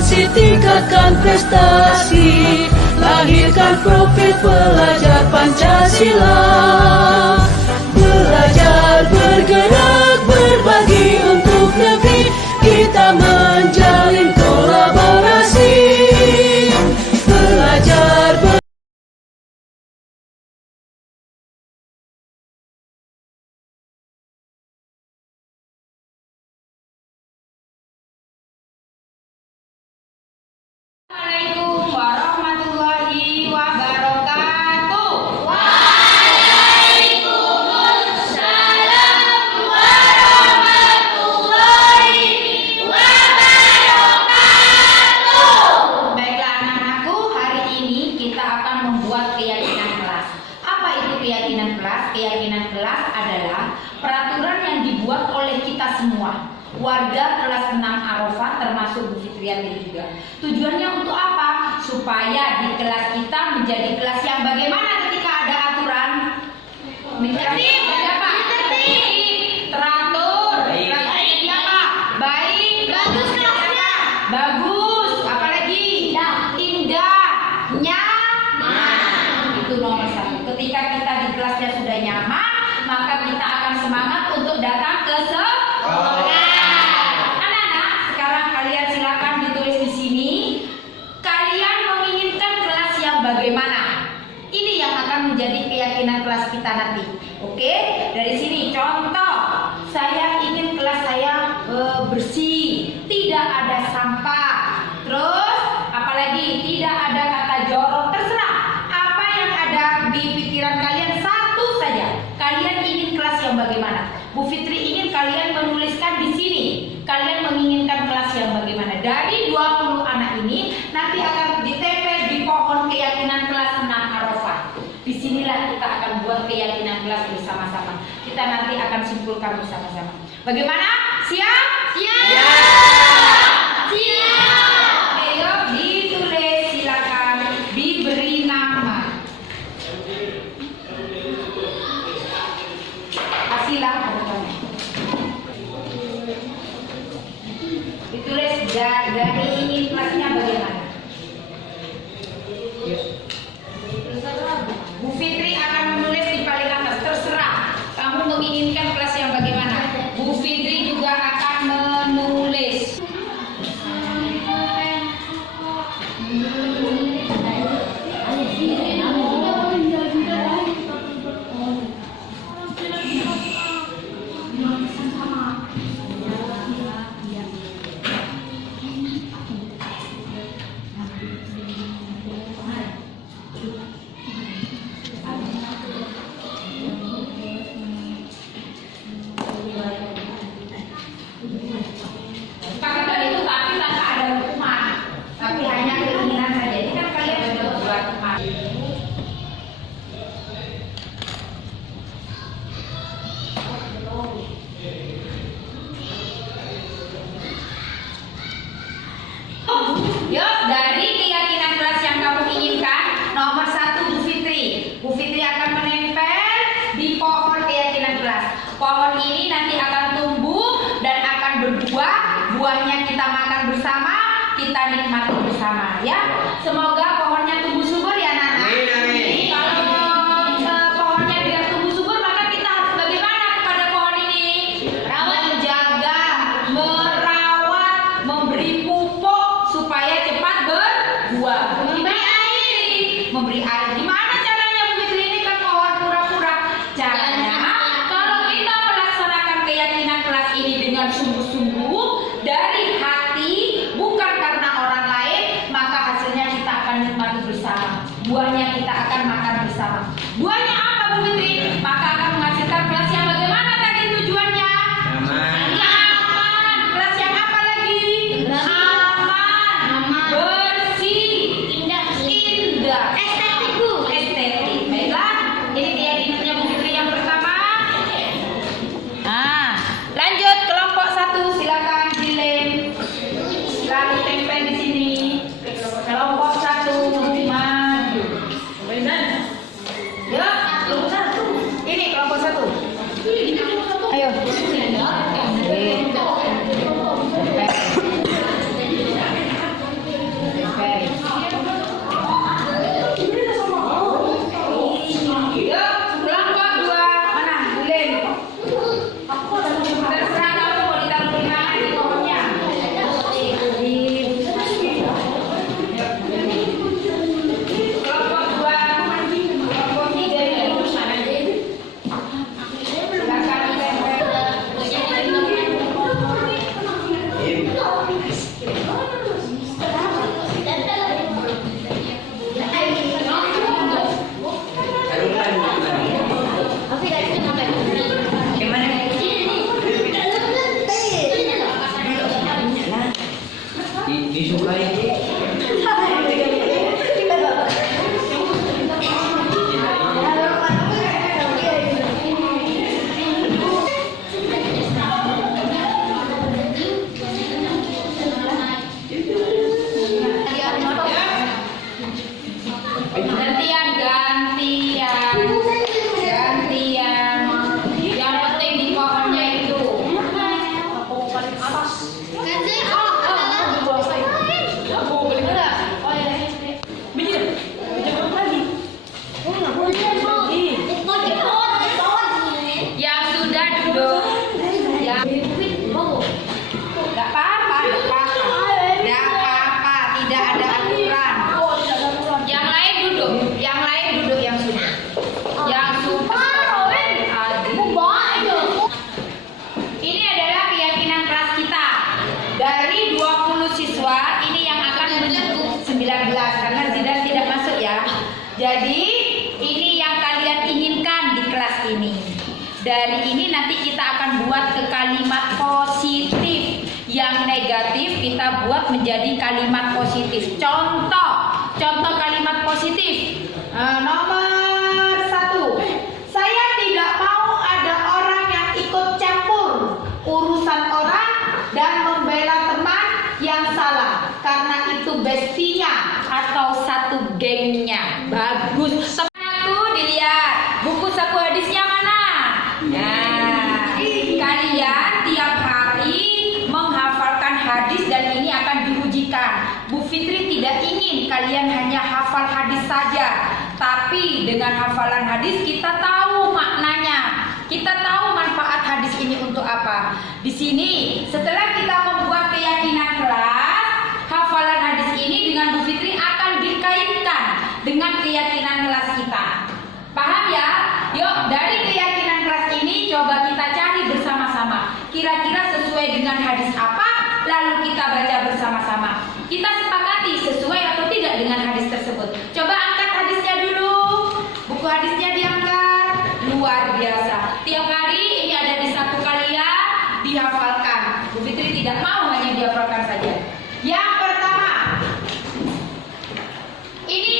kompetensi, tingkatkan prestasi, lahirkan profil pelajar Pancasila. Belajar, bergerak, berbagi untuk negeri, kita menjalin kolaborasi. Belajar, Assalamualaikum warahmatullahi wabarakatuh. Waalaikumsalam warahmatullahi wabarakatuh. Baiklah anak-anakku, hari ini kita akan membuat keyakinan kelas. Apa itu keyakinan kelas? Keyakinan kelas adalah peraturan yang dibuat oleh kita semua, warga kelas 6 Arafah termasuk Bu Fitriani juga. Tujuannya untuk apa? Supaya di kelas kita menjadi kelas yang bagaimana ketika ada aturan? Tertib, apa? Teratur. Baik apa? Baik. Bagus kelasnya. Bagus. Apalagi? Indah. Nyaman. Itu nomor 1. Ketika kita di kelasnya sudah nyaman, maka kita akan semangat untuk datang ke sekolah. Anak-anak, sekarang kalian silakan ditulis di sini. Kalian menginginkan kelas yang bagaimana? Ini yang akan menjadi keyakinan kelas kita nanti. Oke? Dari sini contoh. Saya ingin kelas saya bersih, tidak ada sampah. Terus apalagi? Tidak ada kata jorok. Terserah. Apa yang ada di pikiran kalian, satu saja. Kalian ingin kelas yang bagaimana? Bu Fitri ingin kalian menuliskan di sini. Kalian menginginkan kelas yang bagaimana? Dari 20 anak ini nanti akan ditempel di pohon keyakinan kelas 6 Arafah. Disinilah kita akan buat keyakinan kelas bersama-sama. Kita nanti akan simpulkan bersama-sama. Bagaimana? Siap? Siap. Ayo ditulis, silakan diberi nama. Kasihlah tanda-tanda. Ditulis dari ingin kelasnya bagaimana. Bu Fitri akan menulis di paling atas. Terserah kamu menginginkan kelas yang bagaimana. Bu Fitri juga akan menulis. Katakan itu tapi tanpa ada hukuman, tapi hanya keinginan saja. Ini kan kalian sudah buat kemarin. Yuk, dari keyakinan kelas yang kamu inginkan, nomor 1 Bu Fitri. Bu Fitri akan menempel di pohon keyakinan kelas. Pohon ini nanti akan tumbuh dan akan berbuah. Buahnya kita makan bersama, kita nikmati bersama, ya. Semoga pohonnya tumbuh subur ya, Nana. Kalau pohonnya tidak tumbuh subur, maka kita harus bagaimana kepada pohon ini? Menjaga, merawat, memberi pupuk supaya cepat berbuah. Memberi air. Gimana caranya Bu Fitri? Ini kan pohon pura-pura. Caranya, kalau kita melaksanakan keyakinan kelas ini dengan sungguh-sungguh dari hati, bukan karena orang lain, maka hasilnya kita akan nikmati bersama. Buahnya kita akan makan bersama. Buahnya apa Bu Fitri? Maka akan menghasilkan kelas yang bagaimana tadi tujuannya? Nyaman. Kelas yang apa lagi? Aman. Bersih. Indah. Estetik Bu. Estetik. Baiklah. Ini keyakinannya Bu Fitri yang pertama. Lanjut kelompok 1, silakan dilem. Lalu tempel di sini. Kelompok 1 maju. Yuk, kelompok 1. Ini kelompok 1. Ayo. Yang lain duduk yang sudah. Yang sudah. Ini adalah keyakinan kelas kita. Dari 20 siswa, ini yang akan menyentuh 19 karena Zidan tidak masuk ya. Jadi, ini yang kalian inginkan di kelas ini. Dari ini nanti kita akan buat ke kalimat positif. Yang negatif kita buat menjadi kalimat positif. Contoh kalimat positif. Nomor 1. Saya tidak mau ada orang yang ikut campur urusan orang dan membela teman yang salah karena itu bestinya atau satu gengnya. Bagus. Satu dilihat buku saku hadisnya mana? Nah, kalian tiap hari menghafalkan hadis dan ini akan diujikan. Bu Fitri tidak ingin kalian hanya hafal hadis saja, tapi dengan hafalan hadis kita tahu maknanya. Kita tahu manfaat hadis ini untuk apa. Di sini setelah kita membuat keyakinan kelas, hafalan hadis ini dengan Bu Fitri akan dikaitkan dengan keyakinan kelas kita. Paham ya? Yuk, dari keyakinan kelas ini coba kita cari bersama-sama. Kira-kira sesuai dengan hadis apa? Lalu kita baca bersama-sama. Kita sepakati sesuai atau tidak dengan hadis tersebut. Coba angkat hadisnya dulu. Buku hadisnya diangkat. Luar biasa. Tiap hari ini ada di saku kalian dihafalkan. Bu Fitri tidak mau hanya dihafalkan saja. Yang pertama, ini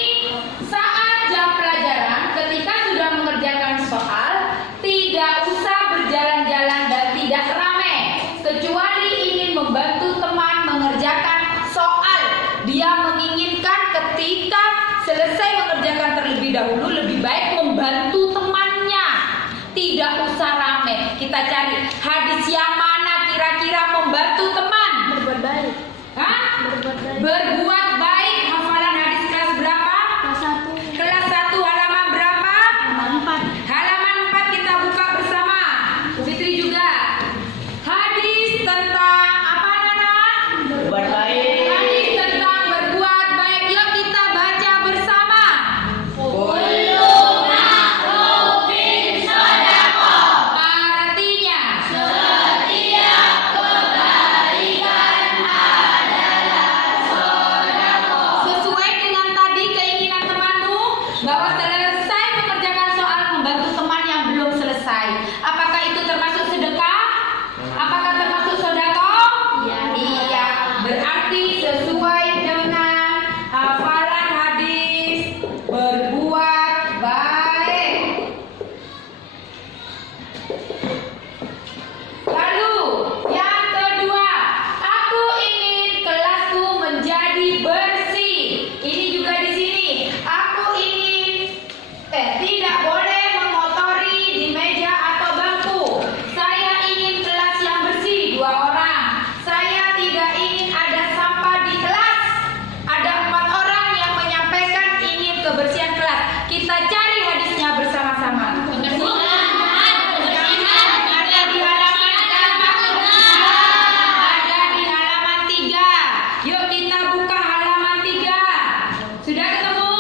saat jam pelajaran ketika sudah mengerjakan soal, tidak usah berjalan-jalan dan tidak ramai, kecuali ingin membantu teman mengerjakan soal. Dia menginginkan ketika selesai mengerjakan terlebih dahulu, lebih baik membantu temannya. Tidak usah ramai. Kita cari hadis yang mana kira-kira membantu teman. Berbuat baik. Hah? Berbuat baik. Hafalan hadis kelas berapa? Kelas 1 halaman berapa? Halaman 4 kita buka bersama. Bu Fitri juga. Hadis tentang apa Nana? Berbuat baik. Hadis tentang berbuat baik. Yuk kita baca bersama. Artinya sesuai dengan tadi keinginan temanmu bahwa selesai mengerjakan soal membantu teman yang belum selesai. Apakah itu termasuk sedekah? Apakah termasuk sedekah? Iya. Berarti sesuai dengan hafalan hadis berbuat baik. Lalu yang kedua, aku ingin kelasku menjadi bersih. Ini juga di sini. Aku ingin tidak boleh mengotori di meja atau bangku. Saya ingin kelas yang bersih 2 orang. Saya tidak ingin ada sampah di kelas. Ada 4 orang yang menyampaikan ingin kebersihan kelas. Kita cari hadisnya bersama-sama. Ada di halaman ada di halaman 3. Yuk kita buka halaman 3. Sudah ketemu?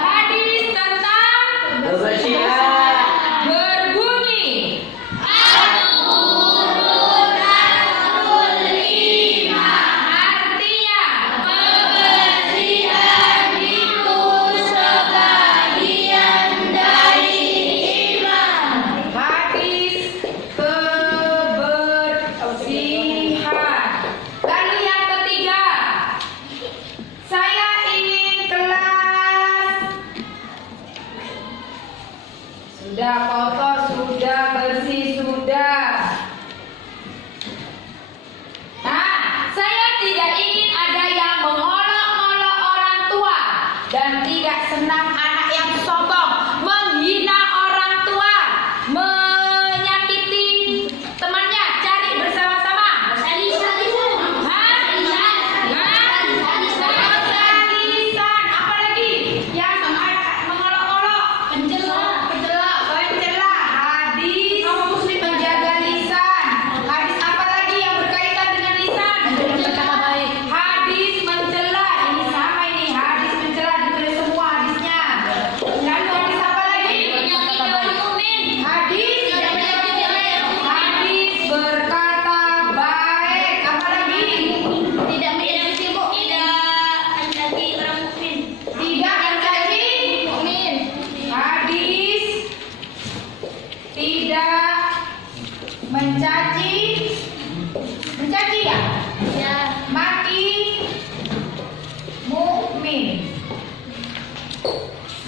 Hadis tentang Kebersihan. berbunyi. Artinya hadis kebersihan. Lalu yang ketiga, saya ingin kelas sudah kotor, sudah bersih, sudah. Nah, saya tidak ingin ada yang mengolok-olok orang tua dan tidak senang anak yang sombong, menghina orang tua, menyakiti temannya. Cari bersama-sama. Hah? Lisan. Apa lagi? Yang mengolok-olok, pencela,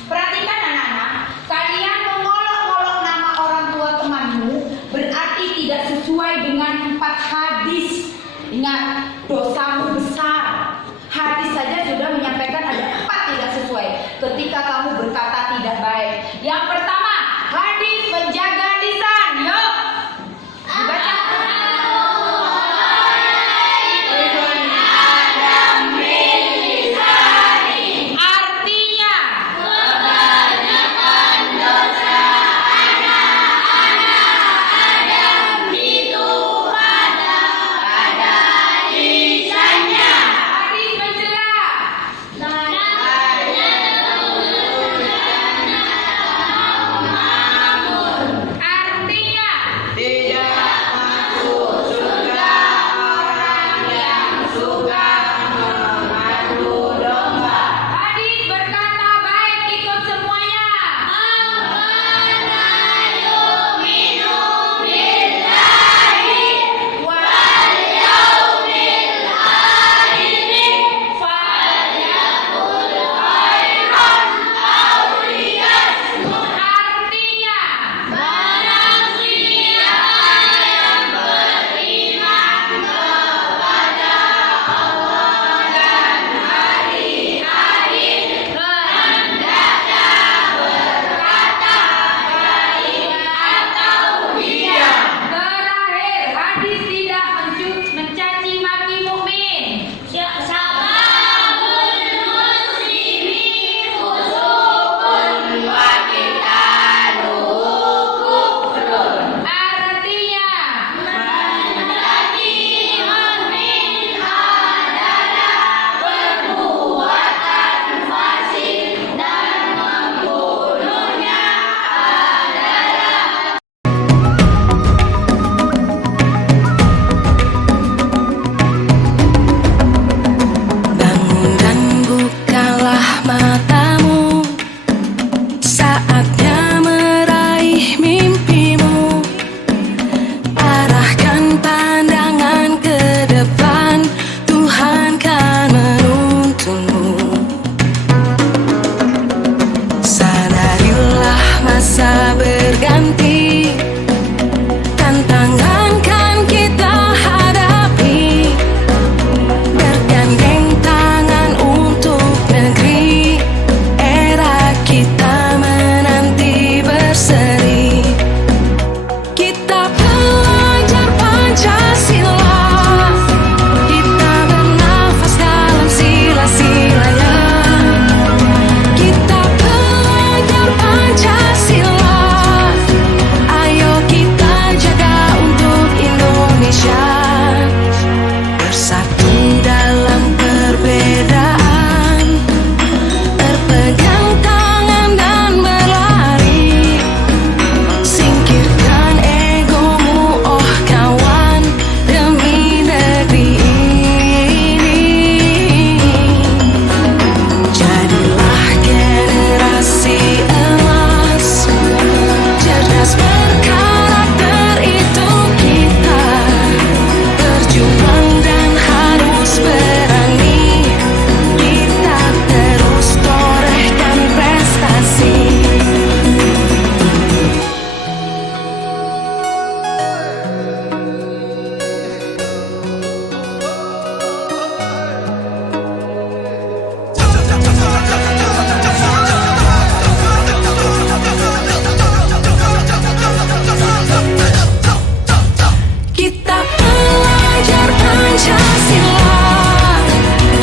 Perhatikan anak-anak, kalian mengolok-olok nama orang tua temanmu berarti tidak sesuai dengan 4 hadis. Ingat, dosamu besar. Hadis saja sudah menyampaikan ada 4 tidak sesuai. Ketika kamu berkata